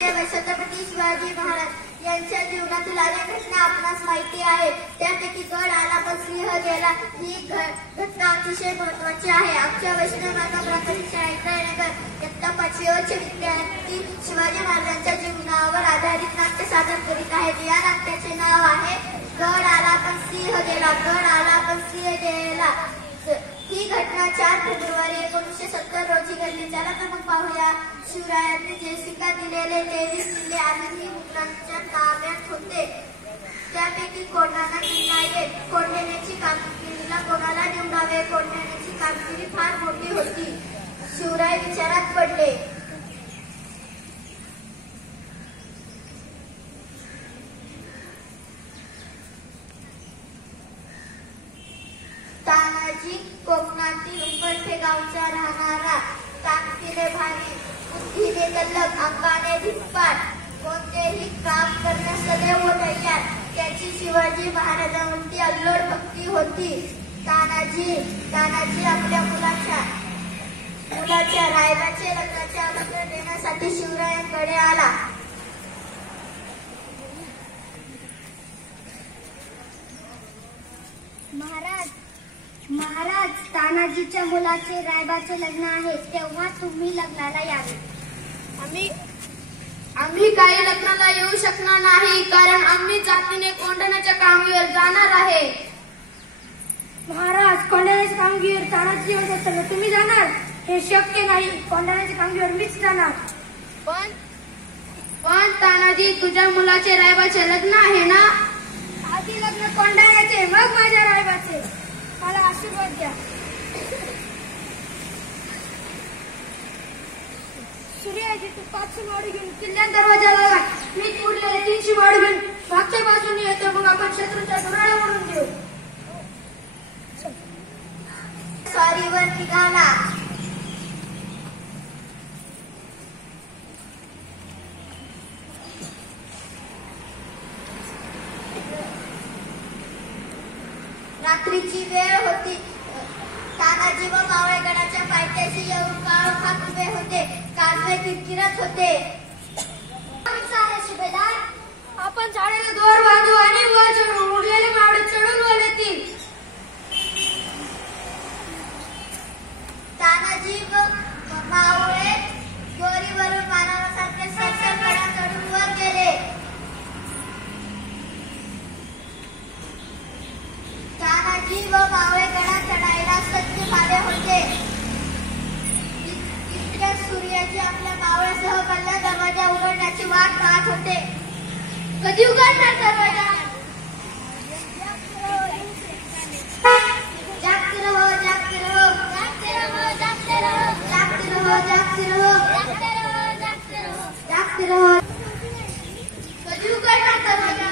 छत्रपती शिवाजी महाराज यांच्या जीवनातील अनेक घटना आपणास माहिती आहे. त्यापैकी गड आला पण सिंह गेला ही घटना अतिशय महत्वाची आहे. आमच्या वैष्णव माता प्राथमिक शाळेत नगर इयत्ता 5वी विद्यार्थी शिवाजी महाराजांच्या जीवनावर आधारित नाट्य सादर करीत आहेत. या नाट्याचे नाव आहे गड आला पण सिंह गेला. गड आला पण सिंह गेला. ही घटना 4 फेब्रुवारी 1970 रोजी घडली. चला तर मग पाहूया. शिवरायांनी जयसिंगला दिलेले 23 किल्ले आजही मुघलांच्या ताब्यात होते. त्यापैकी कोणाला किल्ला कोंढण्याची कामगिरीला कोणाला निवडावे. कोंढण्याची कामगिरी फार मोठी होती. शिवराय विचारात पडले. तानाजी कोकणातील उंबरठे गावचा राहणारा, ताकदीने भारी, बुद्धीने तल्लख, अंगाने धिप्पाड, कोणतेही काम करण्यास सदैव तयार. त्याची शिवाजी महाराजांवरती अल्लोड भक्ती होती. तानाजी आपल्या मुलाच्या रायबाचे लग्नाचे आमंत्रण देण्यासाठी शिवरायांकडे आला. महाराज, तानाजीच्या मुलाचे रायबाचे लग्न आहे, तेव्हा तुम्ही लग्नाला यावे. आम्ही काही लग्नाला येऊ शकणार नाही, कारण आम्ही जातीने कोंढण्याच्या कामावर जाणार आहे. महाराज, कोंढण्याच्या कामगिरीवर तानाजी येत असताना तुम्ही जाणार हे शक्य नाही. कोंढण्याच्या कामगिरीवर मीच जाणार. पण तानाजी, तुझ्या मुलाचे रायबाचे लग्न आहे ना? आधी लग्न कोंढण्याचे, मग माझ्या रायबाचे. मला आशीर्वाद द्या. सूर्याजी, तू 500 मावडी घेऊन किल्ल्यात दरवाजा लागा. मी उरलेले 300 मावडी घेऊन मागच्या बाजूने येतो. मग आपण शत्रूच्या डोळ्याला मोडून देऊ. स्वारीवर निघाला. रात्रीची वेळ होती. तानाजी व मावळेगडाच्या पायथ्याशी येऊन काळोखात उभे होते. काजवे किरकिरत होते. सुभेदार, आपण झाडाला दोर बांधू आणि वर चढून उडलेले मावळे चढून वर येतील. तानाजी व मावळे दोरीवरून मानवासारखे सरसर कडा चढून वर गेले. तानाजी व मावळे गडा चढायला सज्ज झाले होते. इतक्यात सूर्याजी आपल्या मावळ्यासह कल्ला दरवाजा उघडण्याची वाट पाहत होते. कधी उघडणार दरवाजा? जागते रहो, जागते रहो, जागते रहो, जागते रहो, जागते रहो, जागते रहो, जागते रहो, जागते रहो, जागते रहो. कधी उघडणार दरवाजा?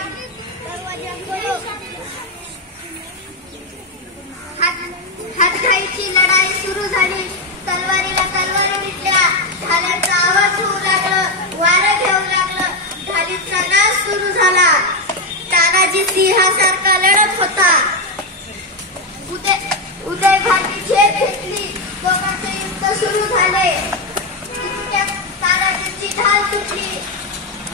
हातघाईची लढाई सुरू झाली. तलवारीला तलवारी विटल्या. ढालांचा आवाज होऊ लागलं. वारं घेऊ लागलं. ढालीचा नाच सुरू झाला. तानाजी सिंहासारखा लढत होता. उदय घाटी झेप घेतली. दोघांचे युद्ध सुरू झाले. इतक्यात तानाजींची ढाल सुटली.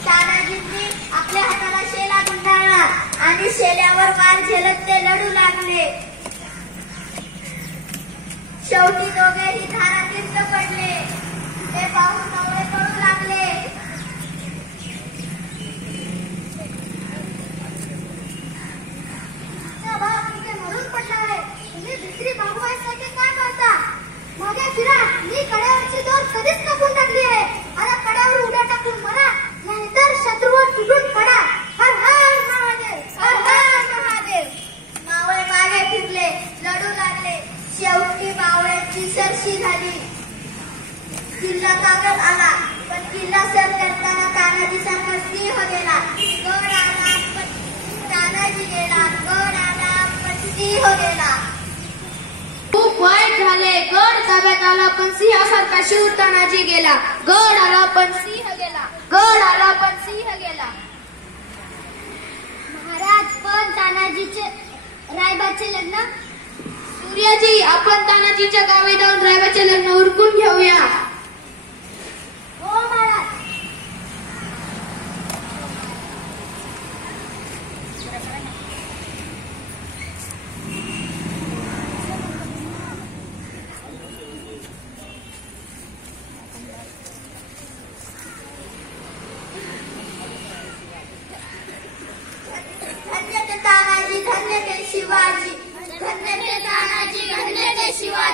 तानाजींनी आपल्या हाताला शेला गुंडाळला आणि शेल्यावर मार झेलत ते लढू लागले. शेवटी दोघेही धारातीर्थ पडले. ते पाहून मावळे पळू लागले. मरून पडला आहे. तुम्ही दुसरी बाबू व्हायसाठी काय करता? मागे फिरा. मी कड्यावरची दोर कधीच कापून टाकली आहे. आता कड्यावर उड्या टाकून मरा, नाहीतर शत्रूवर तुटून पडा. हर हर महादेव, हर हर महादेव. मावळे मागे फिरले. लढू लागले. शेवटी मावळ्यांची सरशी झाली. किल्ला ताब्यात आला. पण किल्ला सर करताना तानाजीसारखा सिंह गेला. गड आला पण तानाजी गेला. गड आला पण सिंह गेला. खूप वाईट झाले. गड ताब्यात आला पण सिंहासारखा शिव तानाजी गेला. गड आला पण सिंह गेला. गड आला पण सिंह गेला. महाराज, पण तानाजीचे रायबाचे लग्न? सूर्याजी, आपण तानाजीच्या गावी जाऊन रायबाचे लग्न उरकून घेऊया. हो महाराज.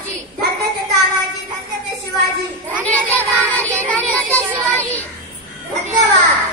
तानाजी, धन्य ते तानाजी, धन्य ते शिवाजी, धन्य ते तानाजी, धन्य ते शिवाजी. धन्यवाद.